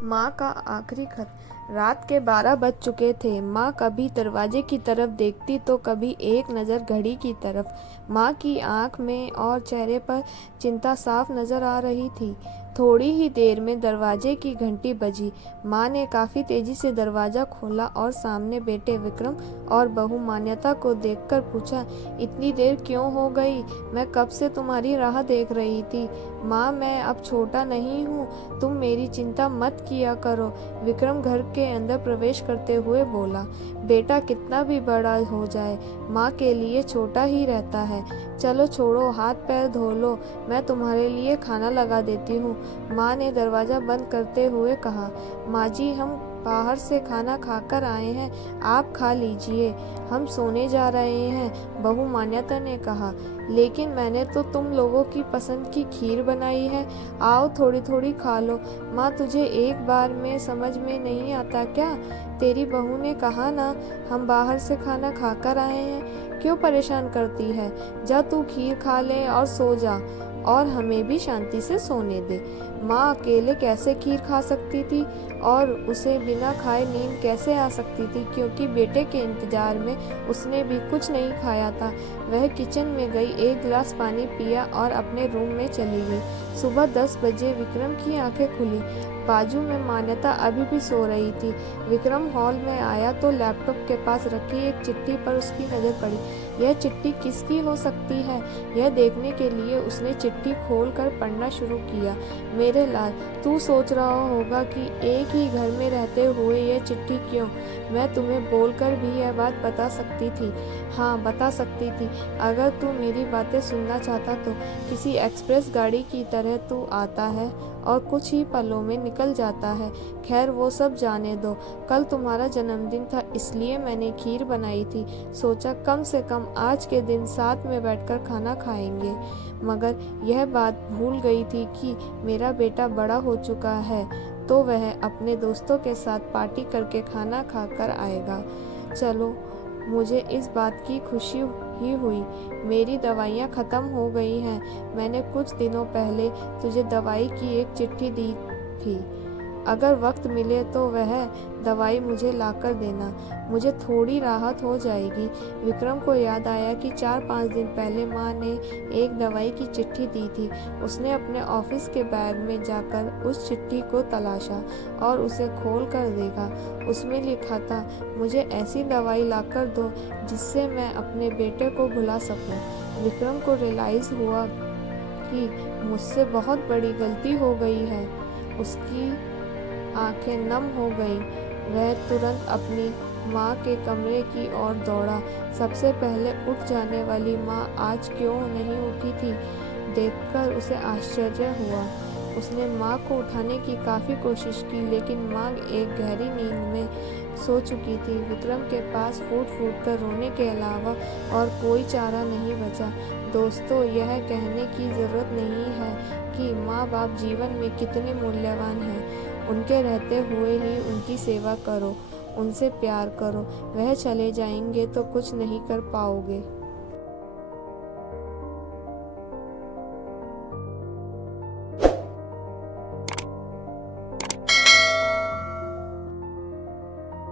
माँ का आखिरी खत। रात के 12 बज चुके थे। माँ कभी दरवाजे की तरफ देखती तो कभी एक नज़र घड़ी की तरफ। माँ की आंख में और चेहरे पर चिंता साफ नज़र आ रही थी। थोड़ी ही देर में दरवाजे की घंटी बजी। माँ ने काफ़ी तेज़ी से दरवाज़ा खोला और सामने बैठे विक्रम और बहू मान्यता को देखकर पूछा, इतनी देर क्यों हो गई? मैं कब से तुम्हारी राह देख रही थी। माँ, मैं अब छोटा नहीं हूँ, तुम मेरी चिंता मत किया करो। विक्रम घर के अंदर प्रवेश करते हुए बोला, बेटा कितना भी बड़ा हो जाए माँ के लिए छोटा ही रहता है। चलो छोड़ो, हाथ पैर धो लो, मैं तुम्हारे लिए खाना लगा देती हूँ। माँ ने दरवाज़ा बंद करते हुए कहा, माँ जी हम बाहर से खाना खाकर आए हैं, आप खा लीजिए, हम सोने जा रहे हैं। बहू मान्यता ने कहा, लेकिन मैंने तो तुम लोगों की पसंद की खीर बनाई है, आओ थोड़ी थोड़ी खा लो। माँ तुझे एक बार में समझ में नहीं आता क्या? तेरी बहू ने कहा ना, हम बाहर से खाना खाकर आए हैं, क्यों परेशान करती है? जा तू खीर खा ले और सो जा, और हमें भी शांति से सोने दे। माँ अकेले कैसे खीर खा सकती थी और उसे बिना खाए नींद कैसे आ सकती थी, क्योंकि बेटे के इंतजार में उसने भी कुछ नहीं खाया था। वह किचन में गई, एक गिलास पानी पिया और अपने रूम में चली गई। सुबह 10 बजे विक्रम की आंखें खुली। बाजू में मान्यता अभी भी सो रही थी। विक्रम हॉल में आया तो लैपटॉप के पास रखी एक चिट्ठी पर उसकी नज़र पड़ी। यह चिट्ठी किसकी हो सकती है? यह देखने के लिए उसने चिट्ठी खोलकर पढ़ना शुरू किया। मेरे लाल, तू सोच रहा होगा कि एक ही घर में रहते हुए यह चिट्ठी क्यों? मैं तुम्हें बोलकर भी यह बात बता सकती थी। हाँ, बता सकती थी। अगर तू मेरी बातें सुनना चाहता तो किसी एक्सप्रेस गाड़ी की तरह तू आता है और कुछ ही पलों में निकल जाता है। खैर वो सब जाने दो। कल तुम्हारा जन्मदिन था, इसलिए मैंने खीर बनाई थी। सोचा कम से कम आज के दिन साथ में बैठकर खाना खाएंगे। मगर यह बात भूल गई थी कि मेरा बेटा बड़ा हो चुका है, तो वह अपने दोस्तों के साथ पार्टी करके खाना खाकर आएगा। चलो, मुझे इस बात की खुशी ही हुई। मेरी दवाइयाँ ख़त्म हो गई हैं। मैंने कुछ दिनों पहले तुझे दवाई की एक चिट्ठी दी थी। अगर वक्त मिले तो वह दवाई मुझे लाकर देना, मुझे थोड़ी राहत हो जाएगी। विक्रम को याद आया कि 4-5 दिन पहले माँ ने एक दवाई की चिट्ठी दी थी। उसने अपने ऑफिस के बैग में जाकर उस चिट्ठी को तलाशा और उसे खोल कर देखा। उसमें लिखा था, मुझे ऐसी दवाई लाकर दो जिससे मैं अपने बेटे को भुला सकूं। विक्रम को रियलाइज़ हुआ कि मुझसे बहुत बड़ी गलती हो गई है। उसकी आंखें नम हो गईं। वह तुरंत अपनी माँ के कमरे की ओर दौड़ा। सबसे पहले उठ जाने वाली माँ आज क्यों नहीं उठी थी, देखकर उसे आश्चर्य हुआ। उसने माँ को उठाने की काफ़ी कोशिश की, लेकिन माँ एक गहरी नींद में सो चुकी थी। विक्रम के पास फूट फूट कर रोने के अलावा और कोई चारा नहीं बचा। दोस्तों, यह कहने की ज़रूरत नहीं है कि माँ बाप जीवन में कितने मूल्यवान हैं। उनके रहते हुए ही उनकी सेवा करो, उनसे प्यार करो। वह चले जाएंगे तो कुछ नहीं कर पाओगे।